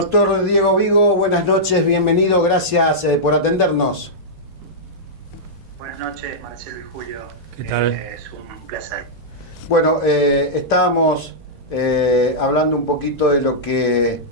Doctor Diego Vigo, buenas noches, bienvenido, gracias por atendernos. Buenas noches, Marcelo y Julio. ¿Qué tal? Es un placer. Bueno, estábamos hablando un poquito de lo que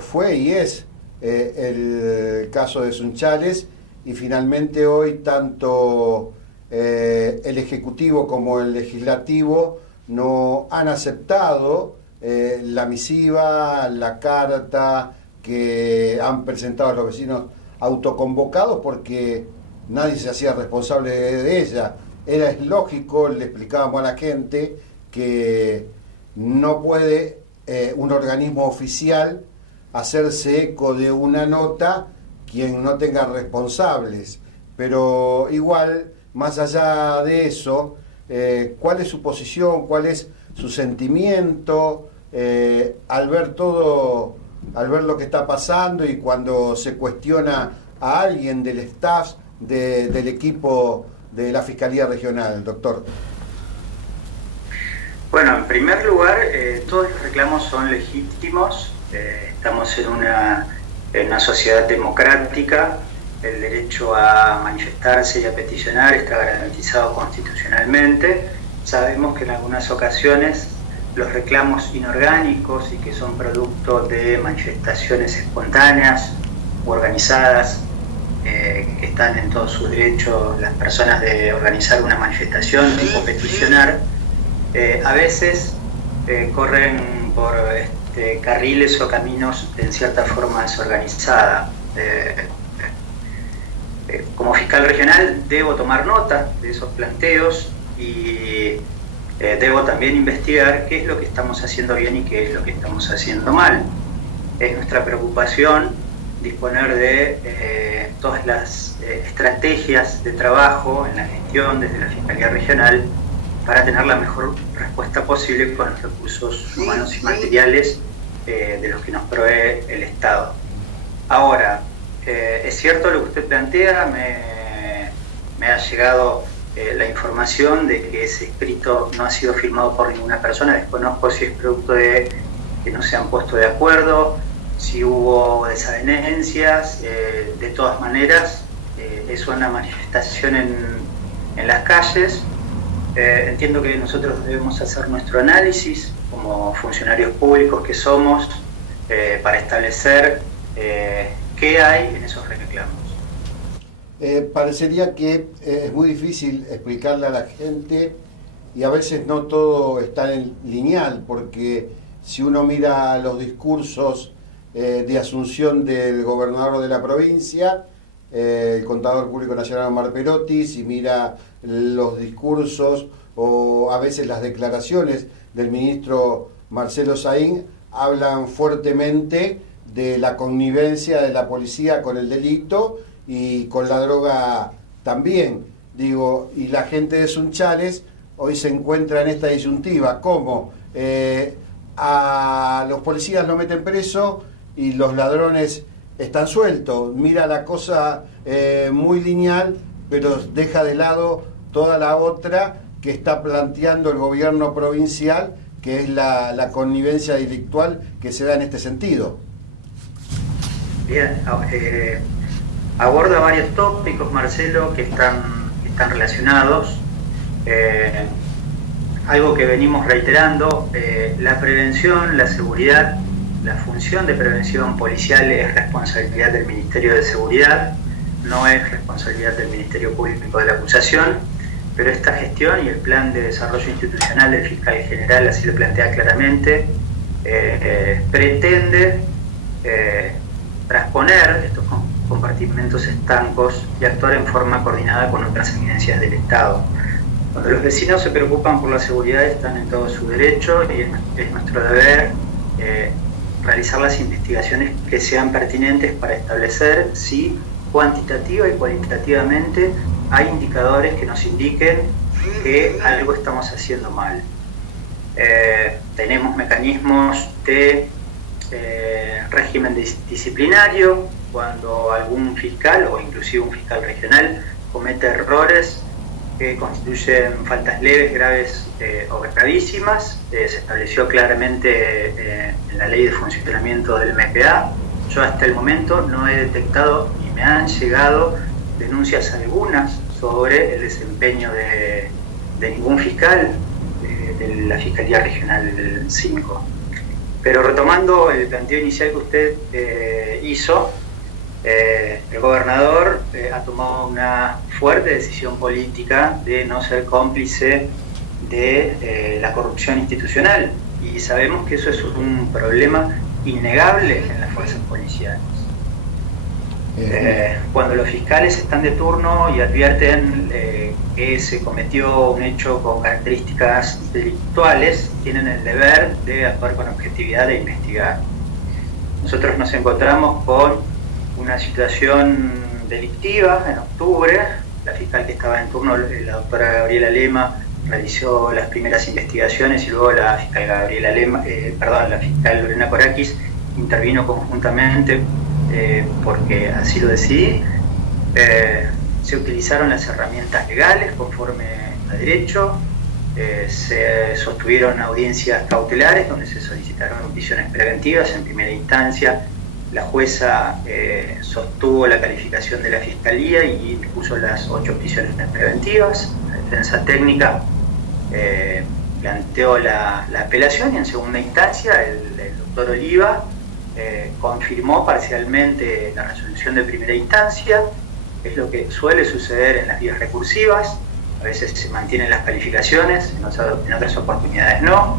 fue y es el caso de Sunchales, y finalmente hoy tanto el Ejecutivo como el Legislativo no han aceptado la misiva, la carta que han presentado los vecinos autoconvocados, porque nadie se hacía responsable de ella. Era lógico, le explicábamos a la gente que no puede un organismo oficial hacerse eco de una nota quien no tenga responsables. Pero igual, más allá de eso, ¿cuál es su posición? ¿Cuál es su sentimiento al ver todo, al ver lo que está pasando y cuando se cuestiona a alguien del staff del equipo de la Fiscalía Regional, doctor? Bueno, en primer lugar, todos los reclamos son legítimos. Estamos en una sociedad democrática. El derecho a manifestarse y a peticionar está garantizado constitucionalmente. Sabemos que en algunas ocasiones los reclamos inorgánicos y que son producto de manifestaciones espontáneas u organizadas, que están en todo su derecho las personas de organizar una manifestación o peticionar, a veces corren por carriles o caminos en cierta forma desorganizada. Como fiscal regional debo tomar nota de esos planteos y debo también investigar qué es lo que estamos haciendo bien y qué es lo que estamos haciendo mal. Es nuestra preocupación disponer de todas las estrategias de trabajo en la gestión desde la Fiscalía Regional para tener la mejor respuesta posible con los recursos humanos y materiales de los que nos provee el Estado. Ahora, es cierto lo que usted plantea, me ha llegado la información de que ese escrito no ha sido firmado por ninguna persona. Desconozco si es producto de que no se han puesto de acuerdo, si hubo desavenencias. De todas maneras, es una manifestación en las calles. Entiendo que nosotros debemos hacer nuestro análisis como funcionarios públicos que somos para establecer qué hay en esos reclamos. Parecería que es muy difícil explicarle a la gente, y a veces no todo está en lineal, porque si uno mira los discursos de asunción del gobernador de la provincia, el contador público nacional Omar Perotti, si mira los discursos o a veces las declaraciones del ministro Marcelo Saín, hablan fuertemente de la connivencia de la policía con el delito y con la droga también. Digo, y la gente de Sunchales hoy se encuentra en esta disyuntiva, como a los policías lo meten preso y los ladrones están sueltos. Mira la cosa muy lineal, pero deja de lado toda la otra que está planteando el gobierno provincial, que es la connivencia delictual que se da en este sentido. Bien, aborda varios tópicos, Marcelo, que están relacionados. Algo que venimos reiterando, la prevención, la seguridad, la función de prevención policial es responsabilidad del Ministerio de Seguridad, no es responsabilidad del Ministerio Público de la Acusación, pero esta gestión y el plan de desarrollo institucional del fiscal general así lo plantea claramente, pretende transponer estos compartimentos estancos y actuar en forma coordinada con otras eminencias del Estado. Cuando los vecinos se preocupan por la seguridad, están en todo su derecho y es nuestro deber realizar las investigaciones que sean pertinentes para establecer si cuantitativa y cualitativamente hay indicadores que nos indiquen que algo estamos haciendo mal. Tenemos mecanismos de régimen disciplinario cuando algún fiscal o inclusive un fiscal regional comete errores que constituyen faltas leves, graves o gravísimas. Se estableció claramente en la ley de funcionamiento del MPA. Yo hasta el momento no he detectado y me han llegado denuncias algunas sobre el desempeño de ningún fiscal de la Fiscalía Regional 5. Pero retomando el planteo inicial que usted hizo, el gobernador ha tomado una fuerte decisión política de no ser cómplice de la corrupción institucional, y sabemos que eso es un problema innegable en las fuerzas policiales. Cuando los fiscales están de turno y advierten que se cometió un hecho con características delictuales, tienen el deber de actuar con objetividad e investigar. Nosotros nos encontramos con una situación delictiva en octubre. La fiscal que estaba en turno, la doctora Gabriela Lema, realizó las primeras investigaciones, y luego la fiscal la fiscal Lorena Corakis intervino conjuntamente porque así lo decidí. Se utilizaron las herramientas legales conforme a derecho, se sostuvieron audiencias cautelares donde se solicitaron prisiones preventivas en primera instancia. La jueza sostuvo la calificación de la Fiscalía y dispuso las 8 prisiones preventivas. La defensa técnica planteó la apelación, y en segunda instancia el doctor Oliva confirmó parcialmente la resolución de primera instancia. Es lo que suele suceder en las vías recursivas. A veces se mantienen las calificaciones, en otras oportunidades no.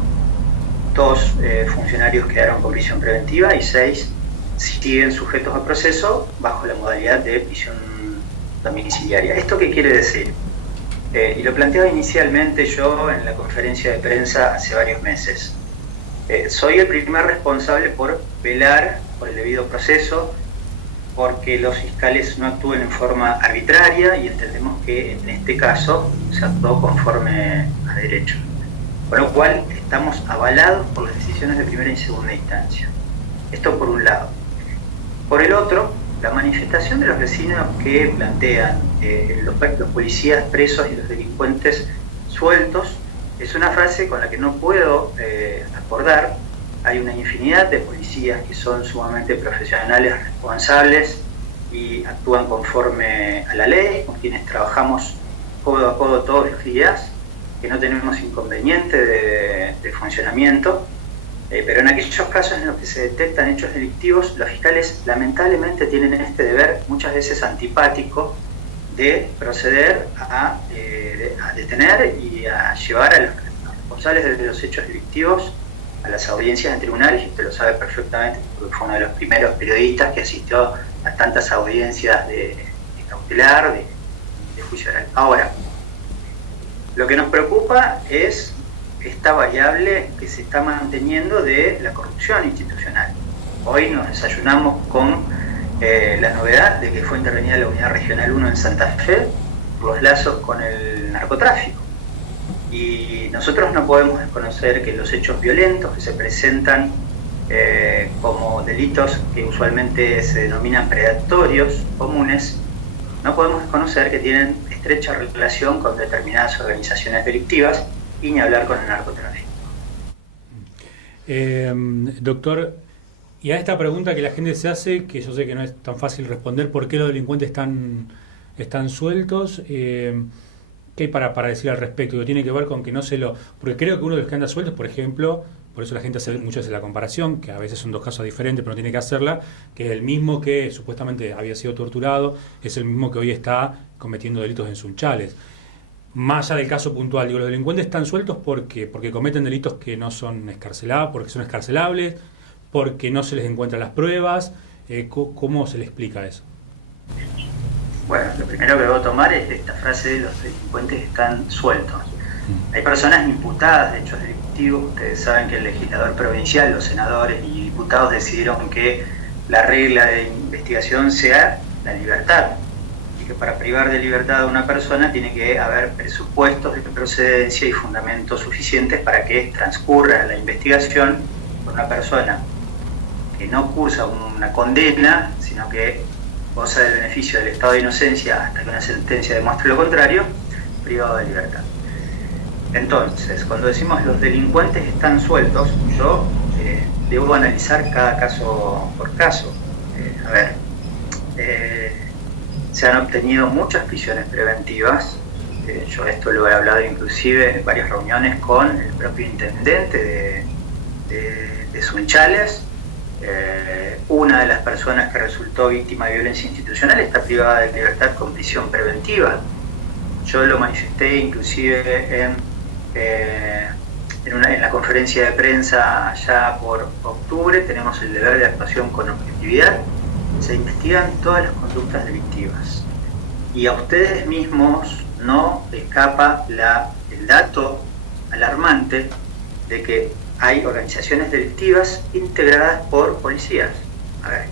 2 funcionarios quedaron con prisión preventiva y 6 siguen sujetos a proceso bajo la modalidad de prisión domiciliaria. ¿Esto qué quiere decir? Y lo planteaba inicialmente yo en la conferencia de prensa hace varios meses. Soy el primer responsable por velar por el debido proceso, porque los fiscales no actúen en forma arbitraria, y entendemos que en este caso se actuó conforme a derecho. Con lo cual estamos avalados por las decisiones de primera y segunda instancia. Esto por un lado. Por el otro, la manifestación de los vecinos que plantean los policías presos y los delincuentes sueltos es una frase con la que no puedo acordar. Hay una infinidad de policías que son sumamente profesionales, responsables y actúan conforme a la ley, con quienes trabajamos codo a codo todos los días, que no tenemos inconveniente de funcionamiento. Pero en aquellos casos en los que se detectan hechos delictivos, los fiscales lamentablemente tienen este deber, muchas veces antipático, de proceder a detener y a llevar a los responsables de los hechos delictivos a las audiencias en tribunales. Y usted lo sabe perfectamente porque fue uno de los primeros periodistas que asistió a tantas audiencias de cautelar, de juicio oral. Ahora, lo que nos preocupa es esta variable que se está manteniendo de la corrupción institucional. Hoy nos desayunamos con la novedad de que fue intervenida la Unidad Regional 1 en Santa Fe por los lazos con el narcotráfico. Y nosotros no podemos desconocer que los hechos violentos que se presentan como delitos que usualmente se denominan predatorios comunes, no podemos desconocer que tienen estrecha relación con determinadas organizaciones delictivas, y ni hablar con el narcotráfico. Doctor, y a esta pregunta que la gente se hace, que yo sé que no es tan fácil responder, ¿por qué los delincuentes están sueltos? ¿Qué hay para decir al respecto? Que tiene que ver con que no se lo... Porque creo que uno de los que anda sueltos, por ejemplo, por eso la gente hace muchas veces la comparación, que a veces son 2 casos diferentes, pero no tiene que hacerla, que es el mismo que supuestamente había sido torturado, es el mismo que hoy está cometiendo delitos en Sunchales. Más allá del caso puntual, digo, los delincuentes están sueltos porque cometen delitos que no son escarcelables, porque son escarcelables, porque no se les encuentran las pruebas. ¿Cómo se le explica eso? Bueno, lo primero que debo tomar es esta frase de los delincuentes están sueltos. Hay personas imputadas de hechos delictivos. Ustedes saben que el legislador provincial, los senadores y diputados decidieron que la regla de investigación sea la libertad, y que para privar de libertad a una persona tiene que haber presupuestos de procedencia y fundamentos suficientes para que transcurra la investigación por una persona que no cursa una condena, sino que goza del beneficio del estado de inocencia hasta que una sentencia demuestre lo contrario. privado de libertad. Entonces, cuando decimos los delincuentes están sueltos, yo debo analizar cada caso por caso. Se han obtenido muchas prisiones preventivas. Yo esto lo he hablado inclusive en varias reuniones con el propio intendente de Sunchales. Una de las personas que resultó víctima de violencia institucional está privada de libertad con prisión preventiva. Yo lo manifesté inclusive en la conferencia de prensa ya por octubre. Tenemos el deber de actuación con objetividad. Se investigan todas las conductas delictivas. Y a ustedes mismos no escapa el dato alarmante de que hay organizaciones delictivas integradas por policías.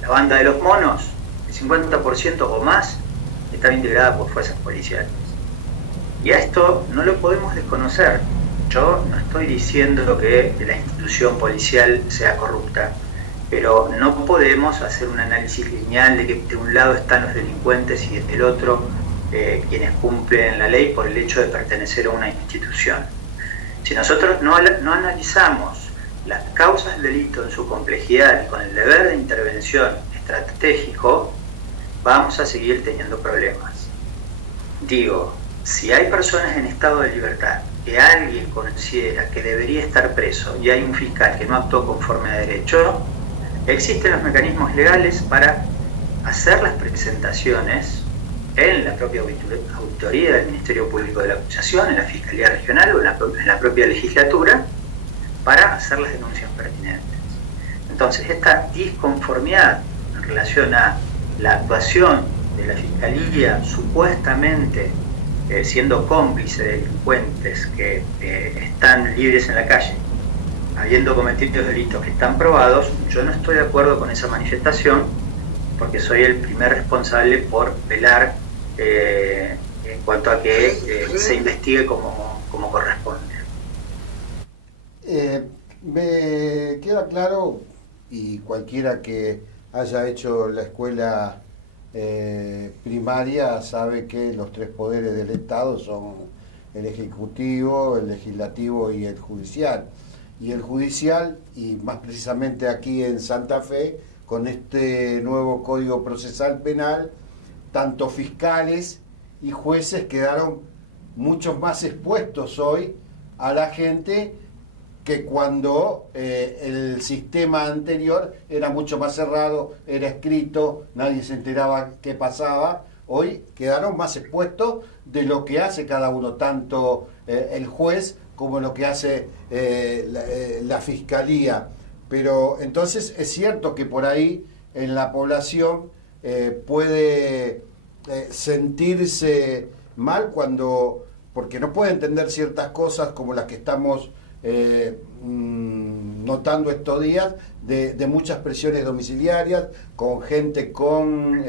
La banda de los monos, el 50% o más, estaba integrada por fuerzas policiales. Y a esto no lo podemos desconocer. Yo no estoy diciendo que la institución policial sea corrupta, pero no podemos hacer un análisis lineal de que de un lado están los delincuentes y del otro quienes cumplen la ley por el hecho de pertenecer a una institución. Si nosotros no analizamos las causas del delito en su complejidad y con el deber de intervención estratégico, vamos a seguir teniendo problemas. Digo, si hay personas en estado de libertad que alguien considera que debería estar preso y hay un fiscal que no actuó conforme a derecho, existen los mecanismos legales para hacer las presentaciones en la propia auditoría del Ministerio Público de la Acusación, en la Fiscalía Regional o en la propia legislatura, para hacer las denuncias pertinentes. Entonces, esta disconformidad en relación a la actuación de la Fiscalía supuestamente siendo cómplice de delincuentes que están libres en la calle, habiendo cometido delitos que están probados, yo no estoy de acuerdo con esa manifestación, porque soy el primer responsable por velar en cuanto a que se investigue como corresponde. Me queda claro, y cualquiera que haya hecho la escuela primaria sabe que los tres poderes del Estado son el Ejecutivo, el Legislativo y el Judicial. Y el Judicial, y más precisamente aquí en Santa Fe, con este nuevo Código Procesal Penal, tanto fiscales y jueces quedaron muchos más expuestos hoy a la gente que cuando el sistema anterior era mucho más cerrado, era escrito, nadie se enteraba qué pasaba. Hoy quedaron más expuestos de lo que hace cada uno, tanto el juez como lo que hace la fiscalía. Pero entonces es cierto que por ahí en la población puede sentirse mal porque no puede entender ciertas cosas como las que estamos notando estos días, de muchas presiones domiciliarias, con gente con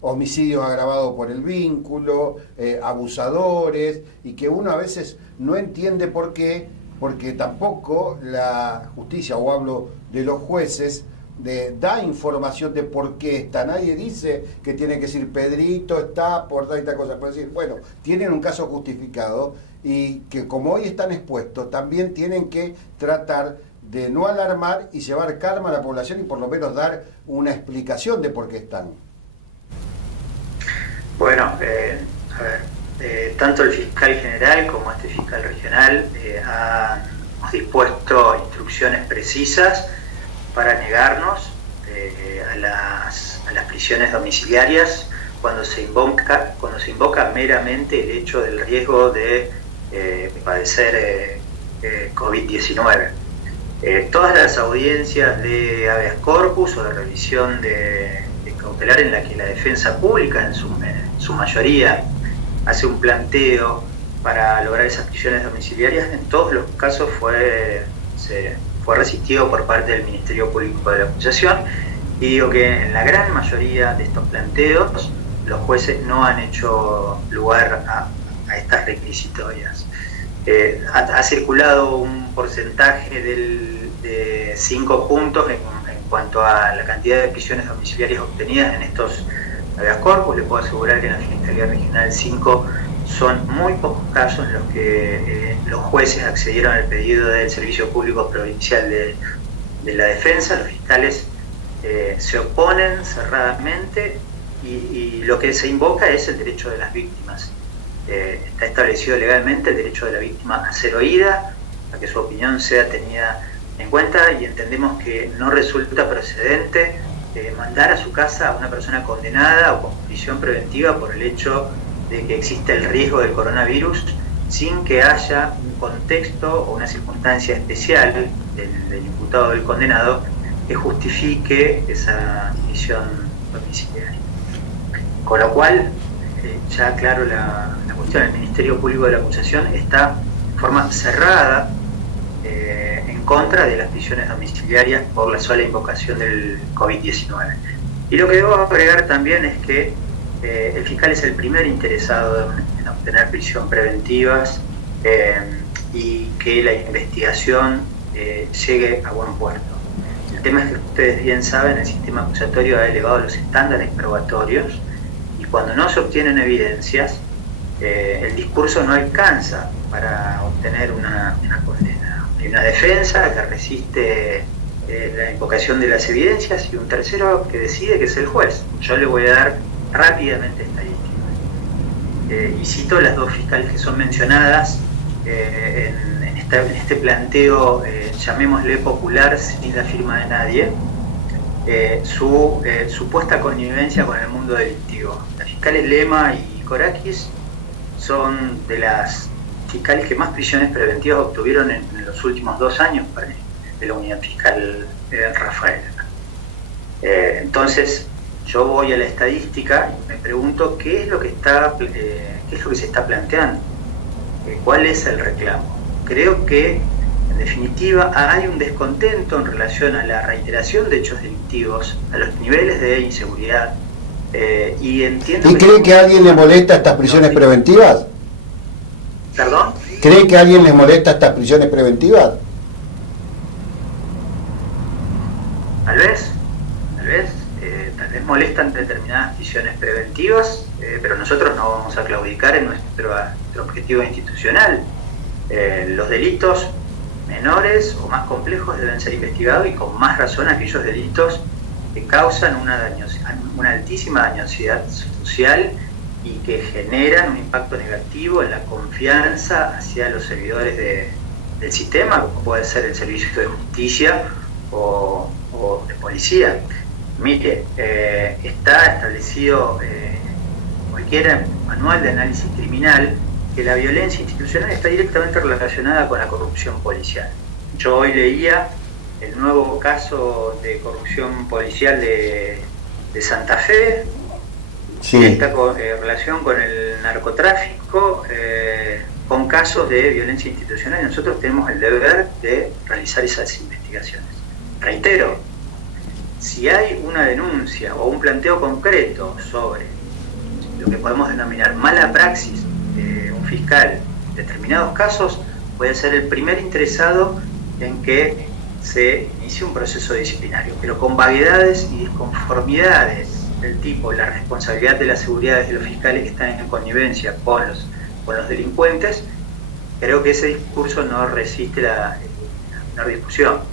homicidio agravado por el vínculo, abusadores, y que uno a veces no entiende por qué, porque tampoco la justicia, o hablo de los jueces, da información de por qué está. Nadie dice que tiene que decir Pedrito está por tal y tal cosa, por decir, bueno, tienen un caso justificado, y que como hoy están expuestos, también tienen que tratar de no alarmar y llevar calma a la población y por lo menos dar una explicación de por qué están. Bueno, tanto el fiscal general como este fiscal regional han dispuesto instrucciones precisas para negarnos a las prisiones domiciliarias cuando se invoca meramente el hecho del riesgo de padecer COVID-19. Todas las audiencias de habeas corpus o de revisión de cautelar en la que la defensa pública en su mayoría hace un planteo para lograr esas prisiones domiciliarias, en todos los casos fue resistido por parte del Ministerio Público de la Acusación, y digo que en la gran mayoría de estos planteos los jueces no han hecho lugar a estas requisitorias. Ha circulado un porcentaje de 5 puntos en cuanto a la cantidad de prisiones domiciliarias obtenidas en estos habeas corpus. Le puedo asegurar que en la Fiscalía Regional 5 son muy pocos casos en los que los jueces accedieron al pedido del Servicio Público Provincial de la Defensa. Los fiscales se oponen cerradamente y lo que se invoca es el derecho de las víctimas. Está establecido legalmente el derecho de la víctima a ser oída, a que su opinión sea tenida en cuenta, y entendemos que no resulta procedente mandar a su casa a una persona condenada o con prisión preventiva por el hecho de que existe el riesgo del coronavirus sin que haya un contexto o una circunstancia especial del imputado o del condenado que justifique esa prisión domiciliaria. Con lo cual, ya aclaro la cuestión, el Ministerio Público de la Acusación está de forma cerrada en contra de las prisiones domiciliarias por la sola invocación del COVID-19. Y lo que debo agregar también es que el fiscal es el primer interesado en obtener prisión preventivas y que la investigación llegue a buen puerto. El tema es que ustedes bien saben, el sistema acusatorio ha elevado los estándares probatorios y cuando no se obtienen evidencias, el discurso no alcanza para obtener una condena. Hay una defensa que resiste la invocación de las evidencias y un tercero que decide, que es el juez. Yo le voy a dar rápidamente estadísticas. Y cito las dos fiscales que son mencionadas en este planteo, llamémosle popular, sin la firma de nadie, su supuesta connivencia con el mundo delictivo. Las fiscales Lema y Corakis son de las fiscales que más prisiones preventivas obtuvieron en los últimos 2 años de la unidad fiscal Rafael. Entonces, yo voy a la estadística y me pregunto qué es lo que se está planteando, cuál es el reclamo. Creo que, en definitiva, hay un descontento en relación a la reiteración de hechos delictivos, a los niveles de inseguridad, y entiendo. ¿Y cree que a alguien le molesta estas prisiones preventivas? ¿Perdón? ¿Cree que a alguien le molesta estas prisiones preventivas? Tal vez molestan determinadas prisiones preventivas, pero nosotros no vamos a claudicar en nuestro objetivo institucional. Los delitos menores o más complejos deben ser investigados y con más razón aquellos delitos que causan una altísima dañosidad social y que generan un impacto negativo en la confianza hacia los servidores del sistema, como puede ser el servicio de justicia o de policía. Mire, está establecido cualquier manual de análisis criminal que la violencia institucional está directamente relacionada con la corrupción policial. Yo hoy leía el nuevo caso de corrupción policial de Santa Fe, sí, que está en relación con el narcotráfico, con casos de violencia institucional, y nosotros tenemos el deber de realizar esas investigaciones. Reitero, si hay una denuncia o un planteo concreto sobre lo que podemos denominar mala praxis de un fiscal en determinados casos, puede ser el primer interesado en que se inicie un proceso disciplinario, pero con vaguedades y disconformidades del tipo la responsabilidad de la seguridad de los fiscales que están en connivencia con los delincuentes, creo que ese discurso no resiste la discusión.